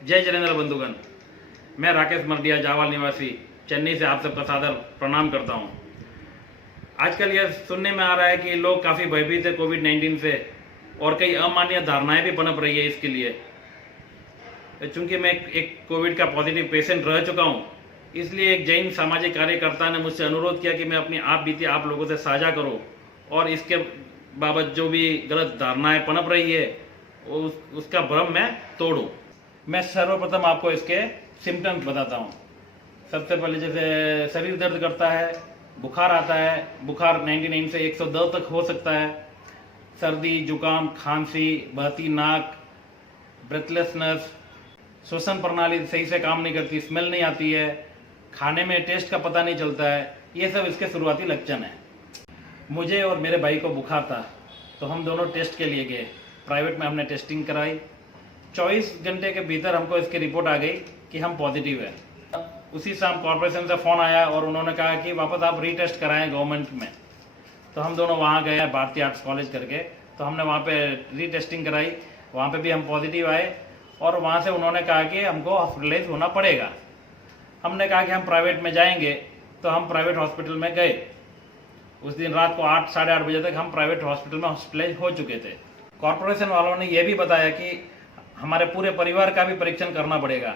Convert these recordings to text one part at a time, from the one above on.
जय जिनेन्द्र बंधुगण, मैं राकेश मर्दिया जावाल निवासी चेन्नई से आप सबका सादर प्रणाम करता हूं। आजकल यह सुनने में आ रहा है कि लोग काफ़ी भयभीत है कोविड-19 से और कई अमान्य धारणाएं भी पनप रही है इसके लिए। चूंकि मैं एक कोविड का पॉजिटिव पेशेंट रह चुका हूं, इसलिए एक जैन सामाजिक कार्यकर्ता ने मुझसे अनुरोध किया कि मैं अपनी आप बीती आप लोगों से साझा करूं और इसके बाबत जो भी गलत धारणाएं पनप रही है उसका भ्रम मैं तोड़ूं। मैं सर्वप्रथम आपको इसके सिम्टम्स बताता हूं। सबसे पहले जैसे शरीर दर्द करता है, बुखार आता है, बुखार 99 से 110 तक हो सकता है, सर्दी, जुकाम, खांसी, बहती नाक, ब्रेथलेसनेस, श्वसन प्रणाली सही से काम नहीं करती, स्मेल नहीं आती है, खाने में टेस्ट का पता नहीं चलता है, ये सब इसके शुरुआती लक्षण हैं। मुझे और मेरे भाई को बुखार था तो हम दोनों टेस्ट के लिए गए। प्राइवेट में हमने टेस्टिंग कराई। 24 घंटे के भीतर हमको इसकी रिपोर्ट आ गई कि हम पॉजिटिव है। उसी शाम कॉर्पोरेशन से फ़ोन आया और उन्होंने कहा कि वापस आप रीटेस्ट कराएं गवर्नमेंट में। तो हम दोनों वहाँ गए, भारतीय आर्ट्स कॉलेज करके, तो हमने वहाँ पे रीटेस्टिंग कराई। वहाँ पे भी हम पॉजिटिव आए और वहाँ से उन्होंने कहा कि हमको हॉस्पिटलाइज होना पड़ेगा। हमने कहा कि हम प्राइवेट में जाएंगे, तो हम प्राइवेट हॉस्पिटल में गए। उस दिन रात को 8 साढ़े 8 बजे तक हम प्राइवेट हॉस्पिटल में हॉस्पिटलाइज हो चुके थे। कॉर्पोरेशन वालों ने यह भी बताया कि हमारे पूरे परिवार का भी परीक्षण करना पड़ेगा।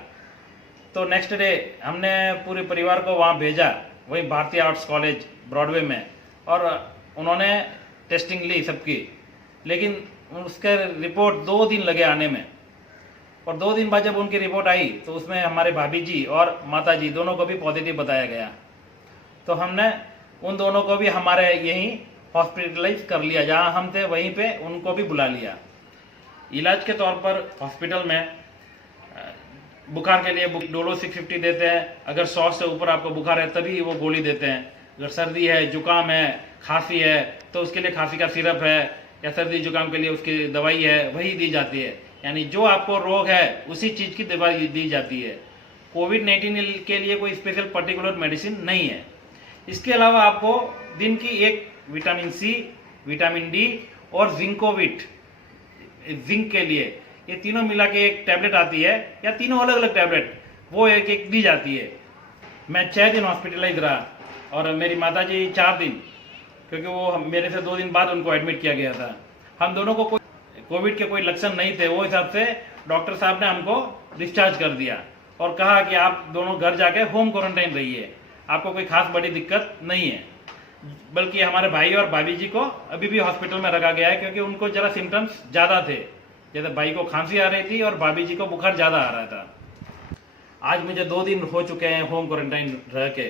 तो नेक्स्ट डे हमने पूरे परिवार को वहाँ भेजा, वही भारतीय आर्ट्स कॉलेज ब्रॉडवे में, और उन्होंने टेस्टिंग ली सबकी। लेकिन उसके रिपोर्ट 2 दिन लगे आने में, और 2 दिन बाद जब उनकी रिपोर्ट आई तो उसमें हमारे भाभी जी और माता जी दोनों को भी पॉजिटिव बताया गया। तो हमने उन दोनों को भी हमारे यहीं हॉस्पिटलाइज कर लिया, जहां हम थे वहीं पे उनको भी बुला लिया। इलाज के तौर पर हॉस्पिटल में बुखार के लिए डोलो 650 देते हैं। अगर 100 से ऊपर आपको बुखार है तभी वो गोली देते हैं। अगर सर्दी है, जुकाम है, खांसी है तो उसके लिए खांसी का सिरप है, या सर्दी जुकाम के लिए उसकी दवाई है, वही दी जाती है। यानी जो आपको रोग है उसी चीज़ की दवाई दी जाती है। कोविड-19 के लिए कोई स्पेशल पर्टिकुलर मेडिसिन नहीं है। इसके अलावा आपको दिन की एक विटामिन सी, विटामिन डी और जिंकोविट, जिंक के लिए ये तीनों मिला के एक टैबलेट आती है, या तीनों अलग अलग टैबलेट, वो एक एक दी जाती है। मैं 6 दिन हॉस्पिटलाइज रहा और मेरी माताजी 4 दिन, क्योंकि वो मेरे से 2 दिन बाद उनको एडमिट किया गया था। हम दोनों को कोविड के कोई लक्षण नहीं थे, वो हिसाब से डॉक्टर साहब ने हमको डिस्चार्ज कर दिया और कहा कि आप दोनों घर जाके होम क्वारंटाइन रहिए, आपको कोई खास बड़ी दिक्कत नहीं है। बल्कि हमारे भाई और भाभी जी को अभी भी हॉस्पिटल में रखा गया है, क्योंकि उनको जरा सिम्टम्स ज़्यादा थे। जैसे भाई को खांसी आ रही थी और भाभी जी को बुखार ज़्यादा आ रहा था। आज मुझे 2 दिन हो चुके हैं होम क्वारंटाइन रह के।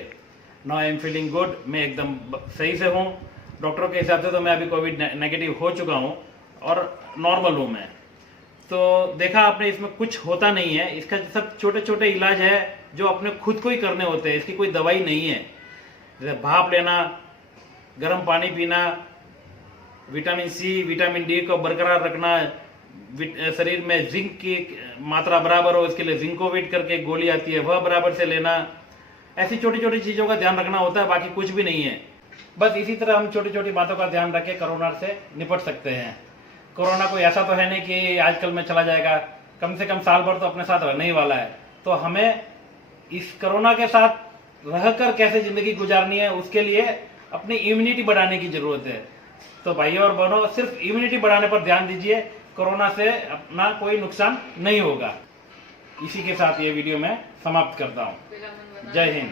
Now I am feeling good, मैं एकदम सही से हूँ। डॉक्टरों के हिसाब से तो मैं अभी कोविड नेगेटिव हो चुका हूँ और नॉर्मल हूँ मैं। तो देखा आपने, इसमें कुछ होता नहीं है। इसका सब छोटे छोटे इलाज है जो अपने खुद को ही करने होते हैं। इसकी कोई दवाई नहीं है। जैसे भाप लेना, गर्म पानी पीना, विटामिन सी, विटामिन डी को बरकरार रखना, शरीर में जिंक की मात्रा बराबर हो इसके लिए जिंकोविट करके गोली आती है, वह बराबर से लेना। ऐसी छोटी छोटी चीज़ों का ध्यान रखना होता है, बाकी कुछ भी नहीं है। बस इसी तरह हम छोटी छोटी बातों का ध्यान रख के कोरोना से निपट सकते हैं। कोरोना कोई ऐसा तो है नहीं कि आजकल में चला जाएगा, कम से कम साल भर तो अपने साथ रहने ही वाला है। तो हमें इस कोरोना के साथ रहकर कैसे जिंदगी गुजारनी है, उसके लिए अपनी इम्यूनिटी बढ़ाने की जरूरत है। तो भाइयों और बहनों, सिर्फ इम्यूनिटी बढ़ाने पर ध्यान दीजिए, कोरोना से अपना कोई नुकसान नहीं होगा। इसी के साथ ये वीडियो मैं समाप्त करता हूँ। जय हिंद।